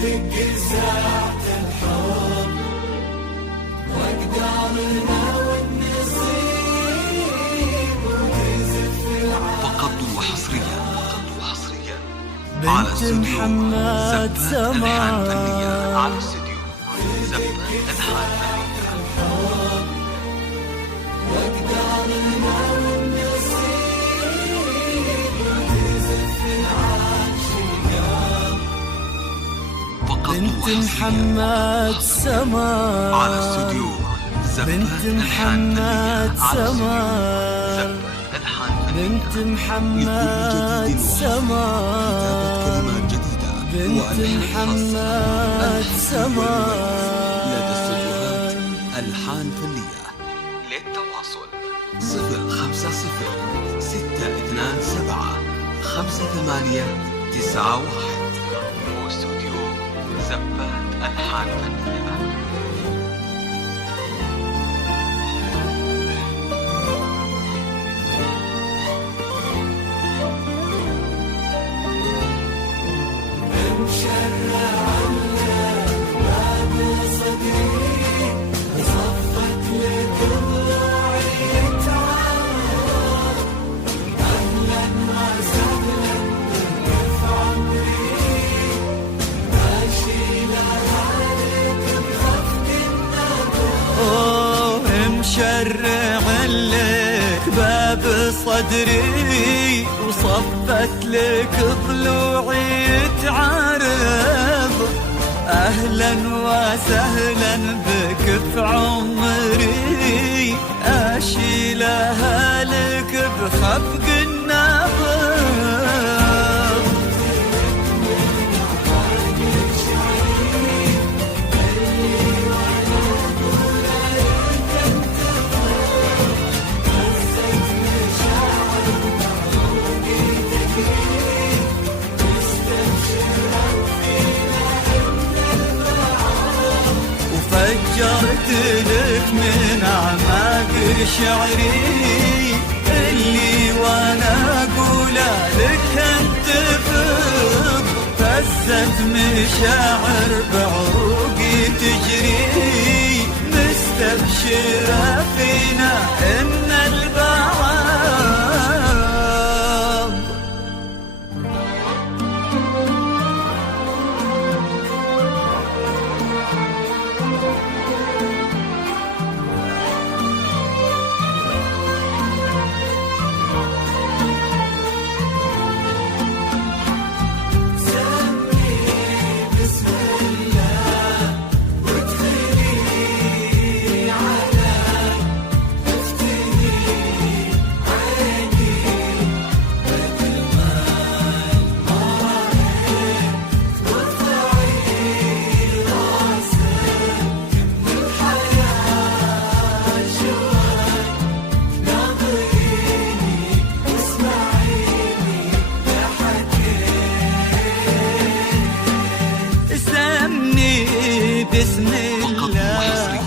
تدق ساعة الحب وأقدارنا والنصيب وتزف العالم. فقط وحصريا على استوديو محمد زبان ألحان فنية. سمار. على استوديو زبان ألحان فنية. وأقدارنا والنصيب وتزف العاشقان. فقط بنت وحصريا محمد سمار. على استوديو زبان بنت ألحان محمد فنية. على استوديو سمار. زبان ألحان فنية. بنت محمد سمار. بنت محمد سمار. ألحان فنية. للتواصل 050-627-5891 واستوديو زبان ألحان فنية. مشرع لك باب صدري وصفت لك ضلوعي تعرف. أهلا وسهلا بك في عمري أشيلها لك بخفق النظر. فجرت لك من أعماق شعري اللي وانا اقوله لك انتفض. فزت مشاعر بعروقي تجري مستبشرة فينا ان البعض. بسم الله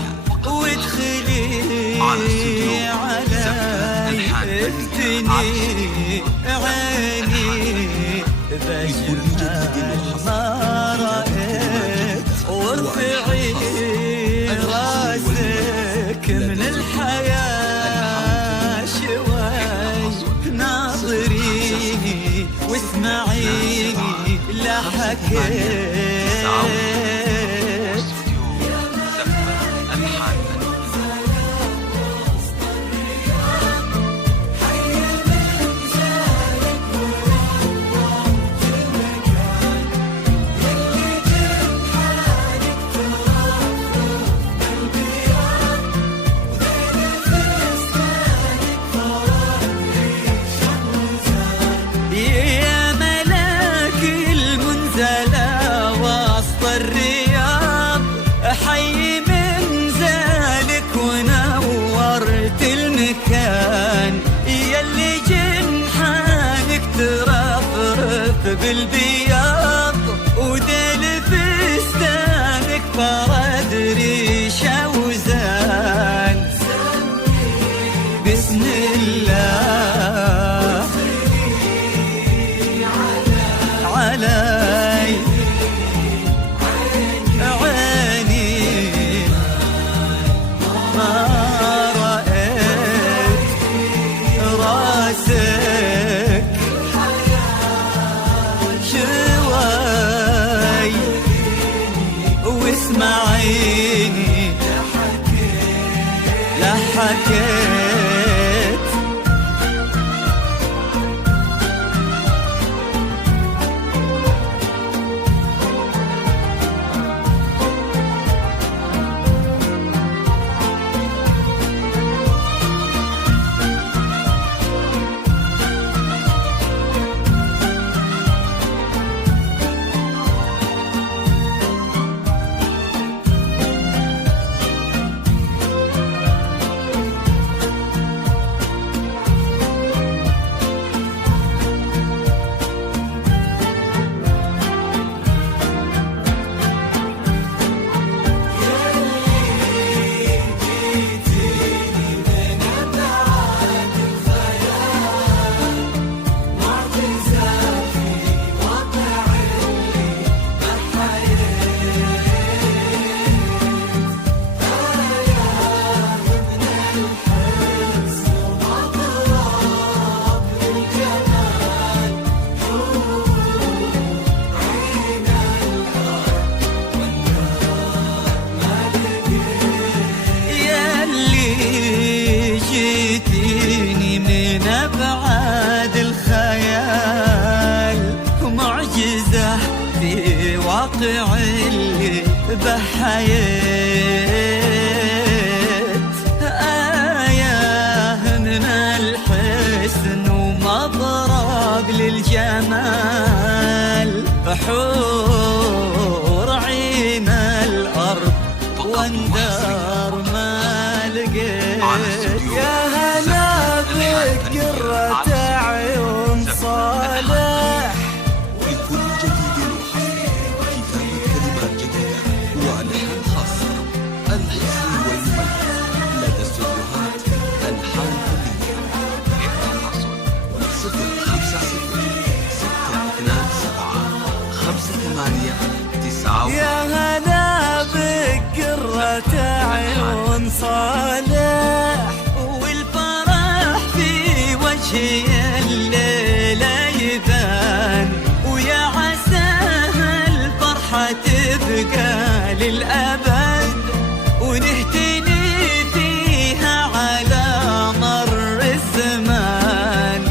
وادخلي علي افتني عيني بجمال ما رأيت وارفعي راسك من الحياة شوي ناظريني واسمعيني لا حكيت. يلي جنحانك ترفرف بالبياض وديل فستانك فرد ريشة وزان. بسم الله علي واسمعيني لا حكيت. واقع اللي بحياة آية من الحسن ومضرب للجمال، حور عين الأرض واندار ما لقيت. يا هلا بقرة عيون صالح يا هلا بقرة عيون صالح والفرح في وجهي الليلة يبان، ويا عساها الفرحة تبقى للأبد ونهتني فيها على مر الزمان.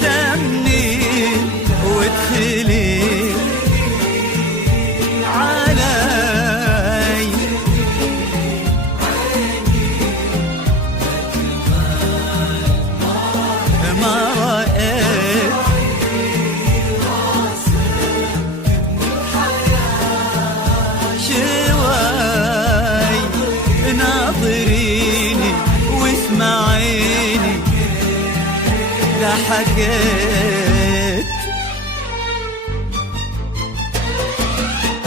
سمي وادخلي واسمعيني لا حكيت.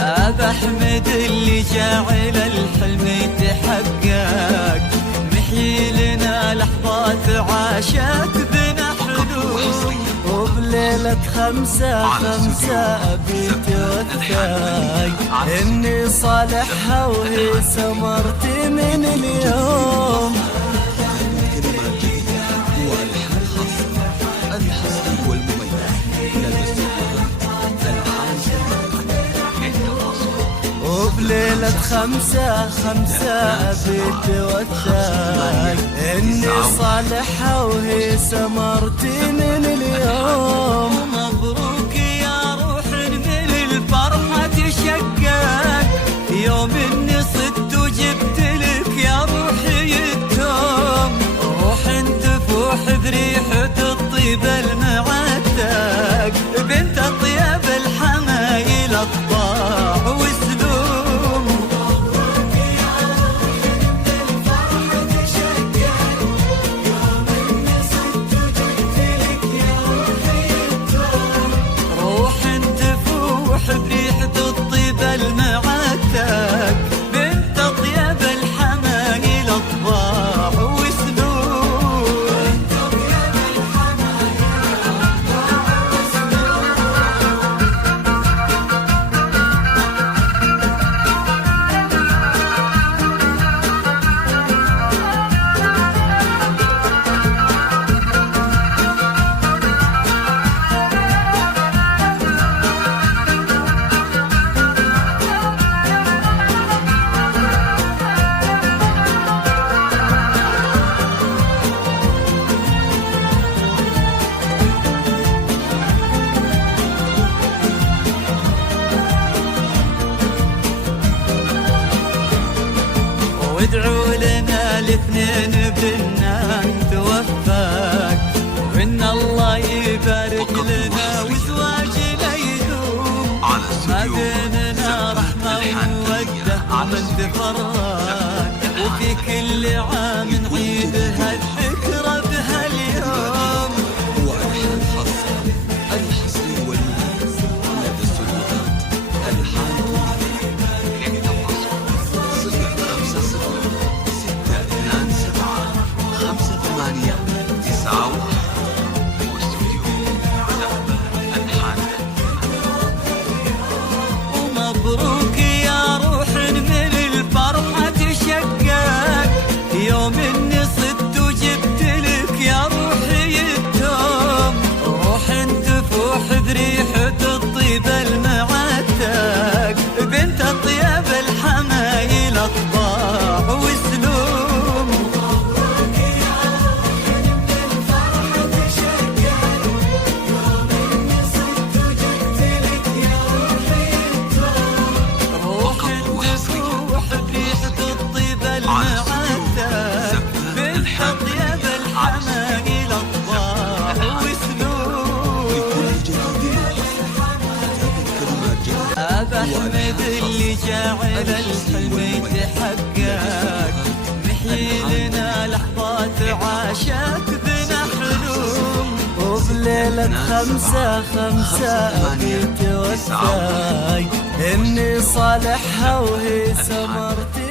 أبا أحمد اللي جعل الحلم يتحقق، محيي لنا لحظات عاشت بنا حلول، وبليلة 5/5 بيتوثق إني صالحها وهي سمرتي من اليوم. وبليلة 5/5 بيتوثق إني صالحها وهي سمرتي من اليوم. مبروك يا روح من الفرحة تشقق، يوم إني صدت وجبت لك يا روحي التوم، روح تفوح بريحة الطيب المعتق، بنت أطيب الحمايل الطاع والسلوم. مبروك يا روح من الفرحة تشقق، يوم إني صدت وجبت لك يا روحي التوم، الاثنين بالنان توفاك، وإن الله يبارك لنا وزواجنا يدوم، ما بيننا رحمة ومودة ومن تفرق، وفي كل عام نعيد هالذكرى بهاليوم. وألحان خاصة الحصري والمهز لدى السلطات ألحان صفر 5 0 6 2 7 5 8 9 1 واستوديو زهبة ألحان. ومبروك يا روح من الفرحة تشقق، يوم اني صدت وجبت لك يا روحي التوم، روح تفوح بريحة الطيب المعتق، بنت الطياب الحمايل اطباع وسلوم. مبروك يا روح من الفرحة تشقق، يوم اني صدت وجبت لك يا روحي التوم، روح تفوح بريحة الطيب المعتق، بنت الطياب الحمايل اطباع وسلوم. أبا أحمد اللي جاعل الحلم يتحقق، محيي لنا لحظات عاشت بنا حلوم، وبليلة 5/5 أبي توفاي، إني صالحها وهي سمرتي